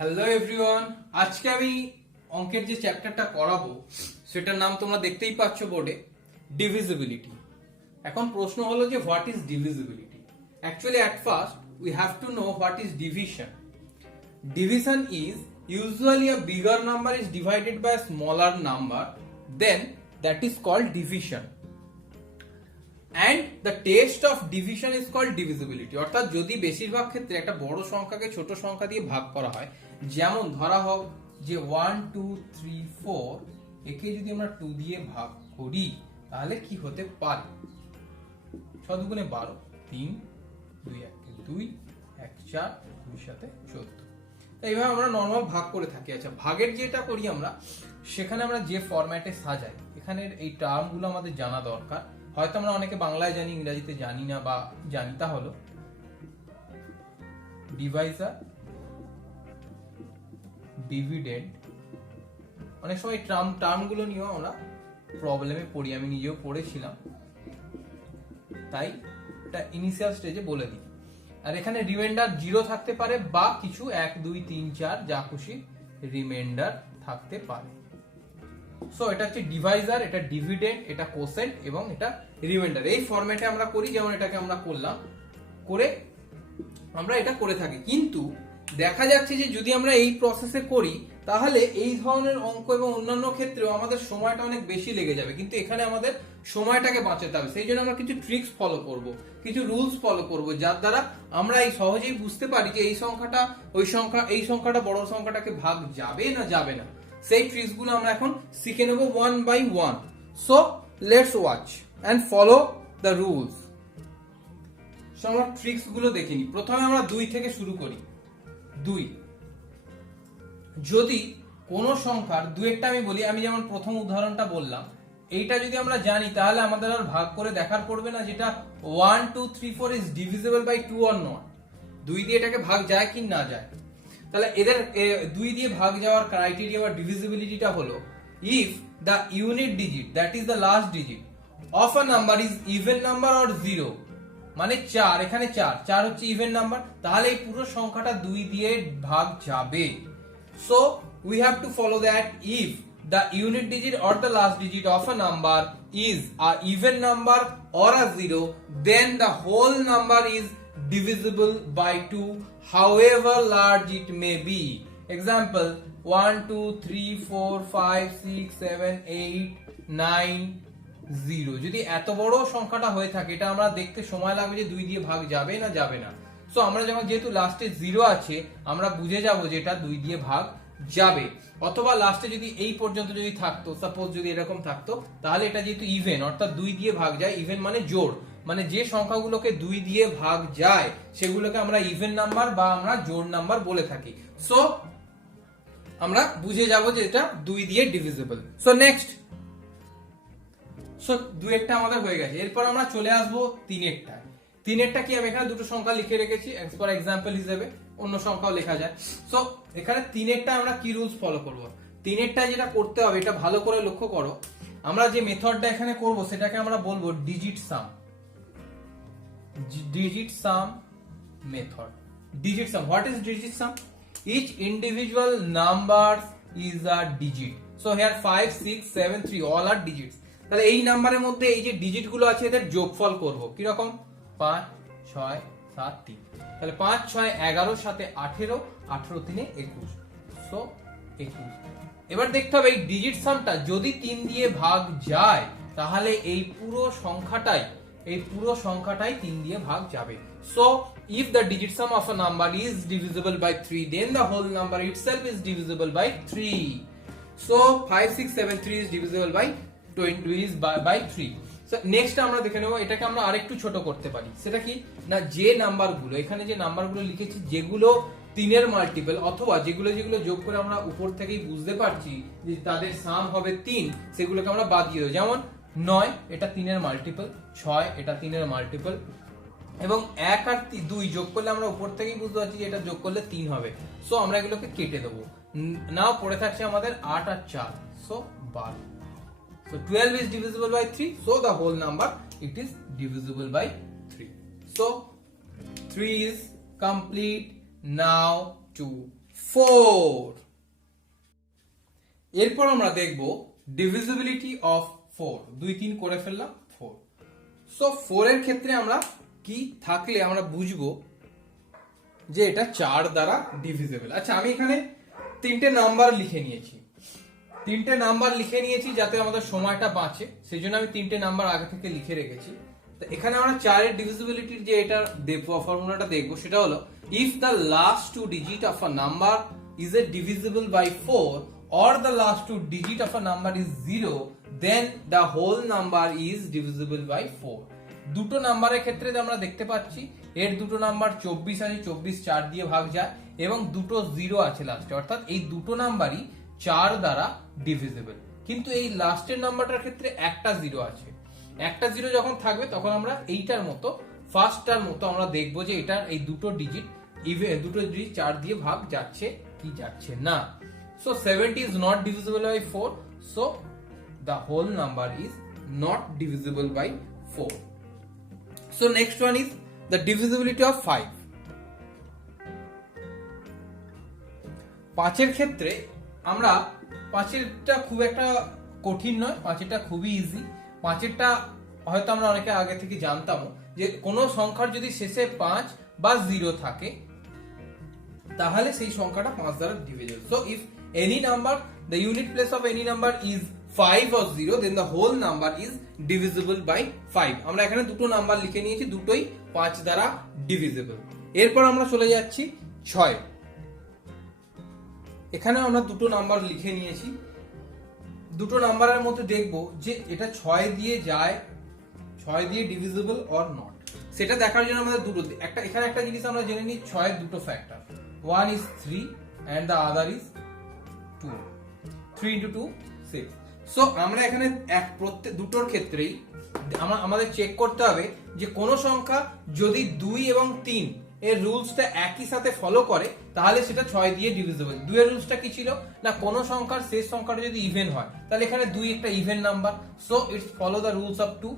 Hello everyone, আজকে আমি অঙ্কের যে চ্যাপ্টারটা করাবো সেটার নাম তোমরা দেখতেই পাচ্ছ বোর্ডে, ডিভিজিবিলিটি। এখন প্রশ্ন হলো যে what is divisibility. Actually at first we have to know what is division. Division is usually a bigger number is divided by a smaller number, then that is called division. And the test of division is called divisibility. অর্থাৎ যদি বেশিরভাগ ক্ষেত্রে একটা বড় সংখ্যাকে ছোট সংখ্যা দিয়ে ভাগ করা হয়, যেমন ধরা হোক যে 1 2 3 4 একে যদি আমরা 2 দিয়ে ভাগ করি তাহলে কি হতে পারে? 6 দুগুণে 12, 3 2 1 2 1 4 2 সাথে 14। এইভাবে আমরা নরমাল ভাগ করে থাকি। আচ্ছা, ভাগের যেটা করি আমরা, সেখানে আমরা যে ফরম্যাটে সাজাই, এখানের এই টার্মগুলো আমাদের জানা দরকার। হয়তো আমরা অনেকে বাংলায় জানি, ইংরেজিতে জানি না বা জানি। তা হলো ডিভাইজার, ডিভিডেন্ড। অনেক সময় টার্মগুলো নিয়েও আমরা প্রবলেমে পড়ি, আমি নিজেও পড়েছিলাম, তাই এটা ইনিশিয়াল স্টেজে বলে দিই। আর এখানে রিমাইন্ডার 0 থাকতে পারে বা কিছু 1 2 3 4 যা খুশি রিমাইন্ডার থাকতে পারে। সো এটা হচ্ছে ডিভাইজার, এটা ডিভিডেন্ড, এটা কোসেন্ট এবং এটা রিমাইন্ডার। এই ফরম্যাটে আমরা করি, যেমন এটাকে আমরা করলাম, করে আমরা এটা করে থাকি। কিন্তু দেখা যাচ্ছে যে যদি আমরা এই প্রসেসে করি তাহলে এই ধরনের অঙ্ক এবং অন্যান্য ক্ষেত্রেও আমাদের সময়টা অনেক বেশি লেগে যাবে, কিন্তু এখানে আমাদের সময়টাকে বাঁচাতে হবে। সেই জন্য আমরা কিছু ট্রিক্স ফলো করব, কিছু রুলস ফলো করব, যার দ্বারা আমরা এই সহজেই বুঝতে পারি যে এই সংখ্যাটা ওই সংখ্যা, এই সংখ্যাটা বড় সংখ্যাটাকে ভাগ যাবে না যাবে না। সেই ট্রিক্স গুলো আমরা এখন শিখে নেব one by one. So let's watch and follow the rules. আমরা ট্রিক্স গুলো দেখে নিই। প্রথমে আমরা 2 থেকে শুরু করি। 2, যদি কোন সংখ্যার দুয়েরটা আমি বলি, আমি যেমন প্রথম উদাহরণটা বললাম, এইটা যদি আমরা জানি তাহলে আমাদের আর ভাগ করে দেখার পড়বে না যেটা 1 2 3 4 is divisible by 2 or not. 2 দিয়ে এটাকে ভাগ যায় কি না যায়। তাহলে এদের 2 দিয়ে ভাগ যাওয়ার ক্রাইটেরিয়া বা ডিভিজিবিলিটিটা হলো, if the unit digit, that is the last digit of a number is even number or 0, মানে 4, এখানে 4 হচ্ছে ইভেন নাম্বার, তাহলে এই পুরো সংখ্যাটা 2 দিয়ে ভাগ যাবে। So we have to follow that, if the unit digit or the last digit of a number is a even number or a 0, then the whole number is divisible by 2 however large it may be. Example 1 2 3 4 5 6 7 8 9 0। যদি এত বড় সংখ্যাটা হয়ে থাকে, এটা আমরা দেখতে সময় লাগবে যে 2 দিয়ে ভাগ যাবে না যাবে না। সো আমরা যখন, যেহেতু লাস্টে 0 আছে, আমরা বুঝে যাব যে এটা 2 দিয়ে ভাগ যাবে। অথবা লাস্টে যদি এই পর্যন্ত যদি থাকতো, সাপোজ যদি এরকম থাকতো, তাহলে এটা যেহেতু ইভেন, অর্থাৎ 2 দিয়ে ভাগ যায়, ইভেন মানে জোড়, মানে যে সংখ্যাগুলোকে 2 দিয়ে ভাগ যায় সেগুলোকে আমরা ইভেন নাম্বার বা আমরা জোড় নাম্বার বলে থাকি। সো আমরা বুঝে যাব যে এটা 2 দিয়ে ডিভিজিবল। সো নেক্সট, সো 2 একটা আমাদের হয়ে গেছে। এরপর আমরা চলে আসবো 3 একটা। 3 একটা কি, আমি এখানে দুটো সংখ্যা লিখে রেখেছি ফর এক্সাম্পল হিসেবে, অন্য সংখ্যাও লেখা যায়। সো এখানে 3 একটা আমরা কি রুলস ফলো করব? 3 একটা যেটা করতে হবে, এটা ভালো করে লক্ষ্য করো। আমরা যে মেথডটা এখানে করব সেটাকে আমরা বলবো digit sum. Digit sum method. Digit sum, what is digit sum? Each individual numbers is a digit. So here 5 6 7 3 all are digits. তাহলে এই নাম্বারের মধ্যে এই যে ডিজিট গুলো আছে এদের যোগফল করব। কি রকম? 5 6 7 3। তাহলে 5 6 11 সাথে 18, 18 3 21। সো 21। এবার দেখতে হবে এই ডিজিট সামটা যদি 3 দিয়ে ভাগ যায় তাহলে এই পুরো সংখ্যাটাই 3 দিয়ে ভাগ যাবে। So if the digit sum of a number is divisible by 3, then the whole number itself is divisible by 3. So 5 6 7 3 is divisible by 20 is by 3. Next আমরা দেখে নেব, এটাকে আমরা আরেকটু ছোট করতে পারি। সেটা কি না, যে নাম্বারগুলো, এখানে যে নাম্বারগুলো লিখেছি যেগুলো 3 এর মাল্টিপল, অথবা যেগুলো যোগ করে আমরা উপর থেকেই বুঝতে পারছি যে তাদের সাম হবে 3, সেগুলোকে আমরা বাদ দিয়ে দেব। যেমন 9 এটা 3 এর মাল্টিপল, 6 এটা 3 এর মাল্টিপল, এবং 1 আর 2 যোগ করলে আমরা উপর থেকেই বুঝতে পারছি যে এটা যোগ করলে 3 হবে। সো আমরা এগুলোকে কেটে দেবো। নাও পড়ে থাকছে আমাদের 8 আর 4, so 12। So 12 is divisible by 3, so the whole number it is divisible by 3. So 3 is complete. Now to 4। এরপর আমরা দেখব ডিভিজিবিলিটি অফ 4। 2 3 করে ফেললাম 4। সো 4 এর ক্ষেত্রে আমরা কি থাকলে আমরা বুঝবো যে এটা 4 দ্বারা ডিভিজিবল। আচ্ছা, আমি এখানে 3টে নাম্বার লিখে নিয়েছি। 3টে নাম্বার লিখে নিয়েছি যাতে আমাদের সময়টা বাঁচে, সেই জন্য আমি 3টে নাম্বার আগে থেকে লিখে রেখেছি। তো এখানে আমরা 4 এর ডিভিজিবিলিটির যে এটা ফর্মুলাটা দেখবো সেটা হলো if the last 2 digit of a number is a divisible by 4 or the last 2 digit of a number is 0, then the whole number is divisible by 4। দুটো নাম্বারের ক্ষেত্রে আমরা দেখতে পাচ্ছি এর দুটো নাম্বার 24 আছে, 24 4 দিয়ে ভাগ যায় এবং দুটো 0 আছে লাস্টে, অর্থাৎ এই দুটো নাম্বারই 4 দ্বারা ডিভিজিবল। কিন্তু এই লাস্টের নাম্বারটার ক্ষেত্রে একটা 0 আছে। একটা 0 যখন থাকবে তখন আমরা এইটার মতো ফার্স্টটার মতো আমরা দেখবো যে এটার এই দুটো ডিজিট 4 দিয়ে ভাগ যাচ্ছে কি যাচ্ছে না। So 70 is not divisible by 4, so the whole number is not divisible by 4. So next one is the divisibility of 5. 5 এর ক্ষেত্রে আমরা 5এরটা খুব একটা কঠিন নয়, 5এরটা খুবই ইজি। 5এরটা হয়তো আমরা অনেকে আগে থেকে জানতাম যে কোনো সংখ্যার যদি শেষে 5 বা 0 থাকে তাহলে সেই সংখ্যাটা 5 দ্বারা divisible. So if any number, the unit place of any number is 5 or 0, then the whole number is divisible by 5। আমরা এখানে দুটো নাম্বার লিখে নিয়েছি, দুটোই 5 দ্বারা ডিভিজিবল। এরপর আমরা চলে যাচ্ছি 6। এখানে আমরা দুটো নাম্বার লিখে নিয়েছি। দুটো নাম্বারের মধ্যে দেখব যে এটা 6 দিয়ে যায়, 6 দিয়ে ডিভিজিবল অর নট, সেটা দেখার জন্য আমাদের দুটো এখানে একটা জিনিস আমরা জেনে নিই, 6 এর দুটো factor, one is 3 and the other is 2। 3 into 2 6। So আমরা এখানে প্রত্যেক দুটোর ক্ষেত্রেই আমাদের চেক করতে হবে যে কোন সংখ্যা যদি 2 এবং 3 এর রুলসটা একই সাথে ফলো করে তাহলে সেটা 6 দিয়ে ডিভিজিবল। 2 এর রুলসটা কি ছিল না, কোন সংখ্যার শেষ সংখ্যাটা যদি ইভেন হয় তাহলে এখানে 2 একটা even number, so it's follow the rules of 2।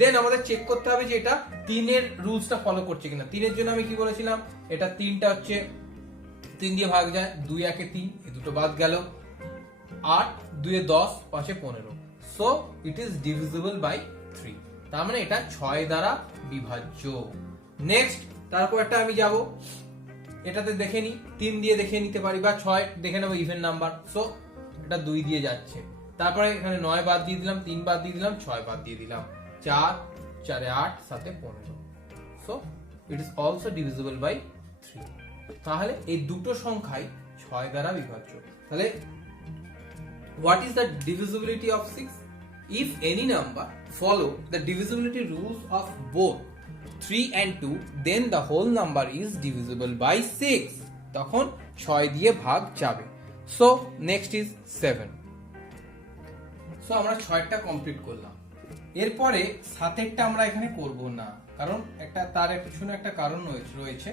দেন আমাদের চেক করতে হবে যে এটা 3 এর রুলসটা ফলো করছে কিনা। 3 এর জন্য আমি কি বলেছিলাম, এটা 3টা হচ্ছে 3 দিয়ে ভাগ যায়, 2 1 3, এই দুটো বাদ গেল, 8 2 10 5 15, so it is divisible by 3। তার মানে এটা 6 দ্বারা বিভাজ্য। নেক্সট তারপর একটা আমি যাব, এটাতে দেখে নি 3 দিয়ে দেখে নিতে পারি বা 6 দেখে নেব ইভেন নাম্বার, সো এটা 2 দিয়ে যাচ্ছে। তারপরে এখানে 9 বাদ দিয়ে দিলাম, 3 বাদ দিয়ে দিলাম, 6 বাদ দিয়ে দিলাম, 4 4 8 7 15, so it is also divisible by 3। তাহলে এই দুটো সংখ্যাই 6 দ্বারা বিভাজ্য। তাহলে what is the divisibility of 6? If any number follow the divisibility rules of both 3 and 2, then the whole number is divisible by 6। তখন 6 দিয়ে ভাগ যাবে। So next is 7। So আমরা 6টা কমপ্লিট করলাম। এরপরে 7এরটা আমরা এখানে করব না, কারণ একটা তার পিছনে একটা কারণ রয়েছে।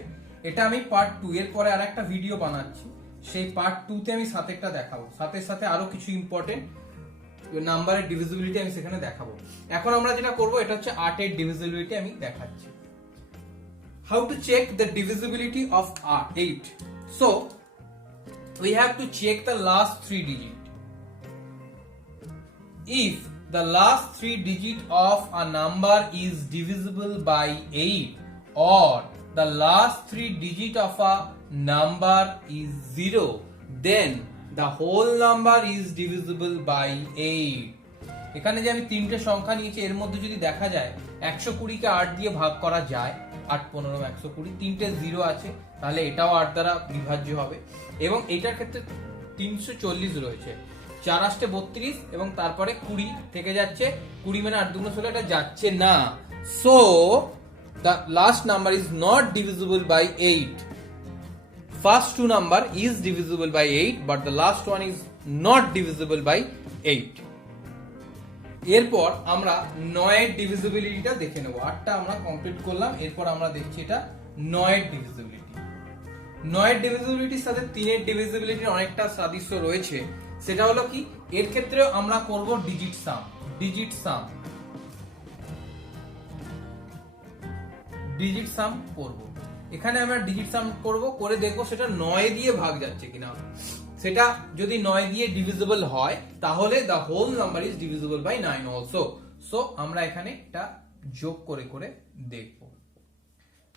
এটা আমি পার্ট 2 এর পরে আরেকটা ভিডিও বানাচ্ছি, সেই পার্ট 2 তে আমি 7এরটা দেখাবো, সাথে সাথে আরো কিছু ইম্পর্টেন্ট নাম্বারের ডিভিজিবিলিটি আমি সেখানে দেখাবো। এখন আমরা যেটা করব এটা হচ্ছে 8 এর ডিভিজিবিলিটি আমি দেখাচ্ছি। How to check the divisibility of 8? So we have to check the last 3 digit. If the last 3 digit of a number is divisible by 8 or the last 3 digit of a number is 0, then the whole number is divisible by 8। এখানে যে আমি 3টে সংখ্যা নিয়েছি এর মধ্যে যদি দেখা যায় 120 কে 8 দিয়ে ভাগ করা যায়, 8 15 120, 3টে 0 আছে, তাহলে এটাও 8 দ্বারা বিভাজ্য হবে। এবং এটার ক্ষেত্রে 340 রয়েছে, 4 8 32 এবং তারপরে 20 থেকে যাচ্ছে, 20 মানে 8 2 16, এটা যাচ্ছে না। So the last number is not divisible by 8. First two number is divisible by 8, but the last one is not divisible by 8. এরপর আমরা 9 এর ডিভিজিবিলিটিটা দেখে নেব। 8টা আমরা কমপ্লিট করলাম, এরপর আমরা দেখছি এটা 9 এর ডিভিজিবিলিটি। 9 এর ডিভিজিবিলিটির সাথে 3 এর ডিভিজিবিলিটির অনেকটা সাদৃশ্য রয়েছে। সেটা হলো কি, এর ক্ষেত্রেও আমরা করব ডিজিট সাম। ডিজিট সাম করব। এখানে আমরা ডিজিট সাম করব, করে দেখবো সেটা 9 দিয়ে ভাগ যাচ্ছে কিনা। সেটা যদি 9 দিয়ে ডিভিজিবল হয় তাহলে the whole number is divisible by 9 also. So আমরা এখানে এটা যোগ করে করে দেখব।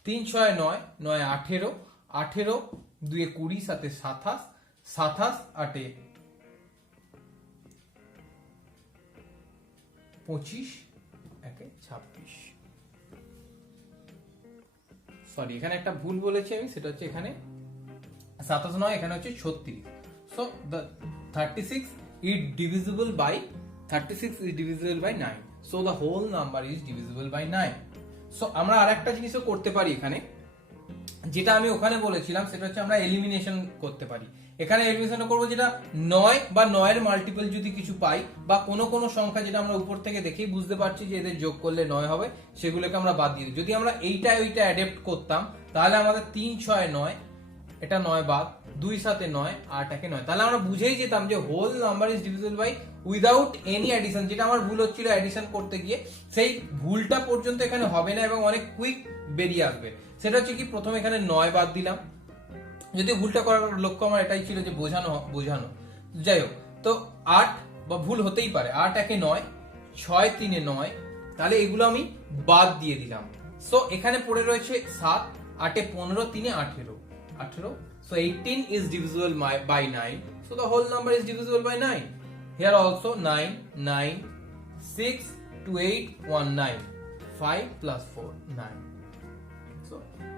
3 6 9, 9 18, 18 2 20, 7 27, 27 8 25, 1 26। সরি, এখানে একটা ভুল বলেছি আমি, সেটা হচ্ছে এখানে 27 নয়, এখানে হচ্ছে 36। So the 36 is divisible by 9. So the whole number is divisible by 9. So আমরা আরেকটা জিনিসও করতে পারি এখানে, যেটা আমি ওখানে বলেছিলাম, সেটা হচ্ছে আমরা এলিমিনেশন করতে পারি। এখানে এলিমিনেশন করব যেটা 9 বা 9 এর মাল্টিপল যদি কিছু পাই, বা কোনো সংখ্যা যেটা আমরা উপর থেকে দেখেই বুঝতে পারছি যে এদের যোগ করলে 9 হবে, সেগুলোকে আমরা বাদ দিয়ে দিই। যদি আমরা এইটা ওইটা অ্যাডাপ্ট করতাম তাহলে আমাদের 3 6 9, এটা 9 বাদ, 2 7 9, 8 1 9, তাহলে আমরা বুঝেই যেতাম যে whole number is divisible by without any addition. যেটা আমার ভুল হচ্ছিল অ্যাডিশন করতে গিয়ে, সেই ভুলটা পর্যন্ত এখানে হবে না এবং অনেক কুইক বেরিয়ে আসবে। সেটা হচ্ছে কি, প্রথমে এখানে 9 বাদ দিলাম, যদি ভুলটা করার লক্ষ্য আমার এটাই ছিল যে বোঝানো, যাই হোক। তো 8 বা ভুল হতেই পারে, 8 1 9, 6 3 9, তাহলে এগুলো আমি বাদ দিয়ে দিলাম। সো এখানে পড়ে রয়েছে 7, 8 15, 3 18। So 18 is divisible by 9. So the whole number is divisible by 9. Here also 9 9, 6 2 8 1 9, 5 plus 4 9. So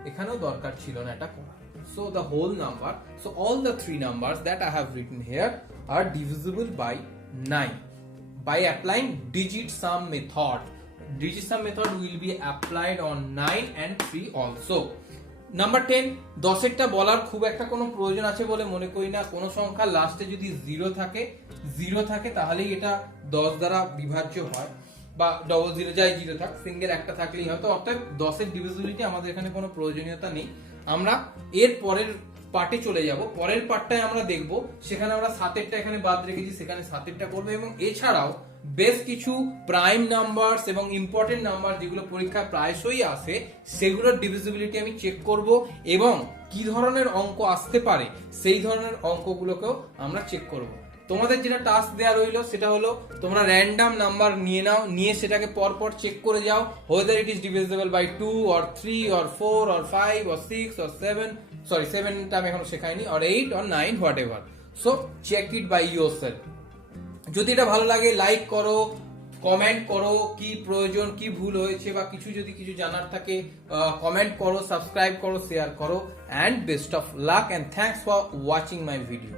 এখানেও দরকার ছিল না এটা করা। So the whole number, so all the three numbers that I have written here are divisible by 9 by applying digit sum method. Digit sum method will be applied on 9 and 3 also. Number 10, 10 এরটা বলার খুব একটা কোনো প্রয়োজন আছে বলে মনে করি না। কোনো সংখ্যা লাস্টে যদি 0 থাকে তাহলেই এটা 10 দ্বারা বিভাজ্য হয়, বা ডবল 0 যাই 0 থাক, সিঙ্গেল একটা থাকলেই হয়। তো অর্থাৎ 10 এর ডিভিজিবিলিটি আমাদের এখানে কোনো প্রয়োজনীয়তা নেই। আমরা এর পরের পার্টে চলে যাব। পরের পার্টটায় আমরা দেখব, সেখানে আমরা 7 এরটা এখানে বাদ রেখেছি, সেখানে 7 এরটা করব, এবং এছাড়াও বেশ কিছু প্রাইম নাম্বারস এবং ইম্পর্টেন্ট নাম্বার যেগুলো পরীক্ষায় প্রায়শই আসে, সেগুলোর ডিভিজিবিলিটি আমি চেক করব, এবং কি ধরনের অঙ্ক আসতে পারে সেই ধরনের অঙ্কগুলোকেও আমরা চেক করব। তোমাদের যেটা টাস্ক দেওয়া রইলো সেটা হলো, তোমরা র্যান্ডম নাম্বার নিয়ে সেটাকে পরপর চেক করে যাও, whether it is divisible by 2 or 3 or 4 or 5 or 6 or 7, sorry 7টা আমি এখনো শেখাইনি, or 8 or 9, whatever. So check it by yourself. যদি এটা ভালো লাগে লাইক করো, কমেন্ট করো, কি প্রয়োজন কি ভুল হয়েছে বা যদি কিছু জানার থাকে কমেন্ট করো, সাবস্ক্রাইব করো, শেয়ার করো, and best of luck and thanks for watching my video.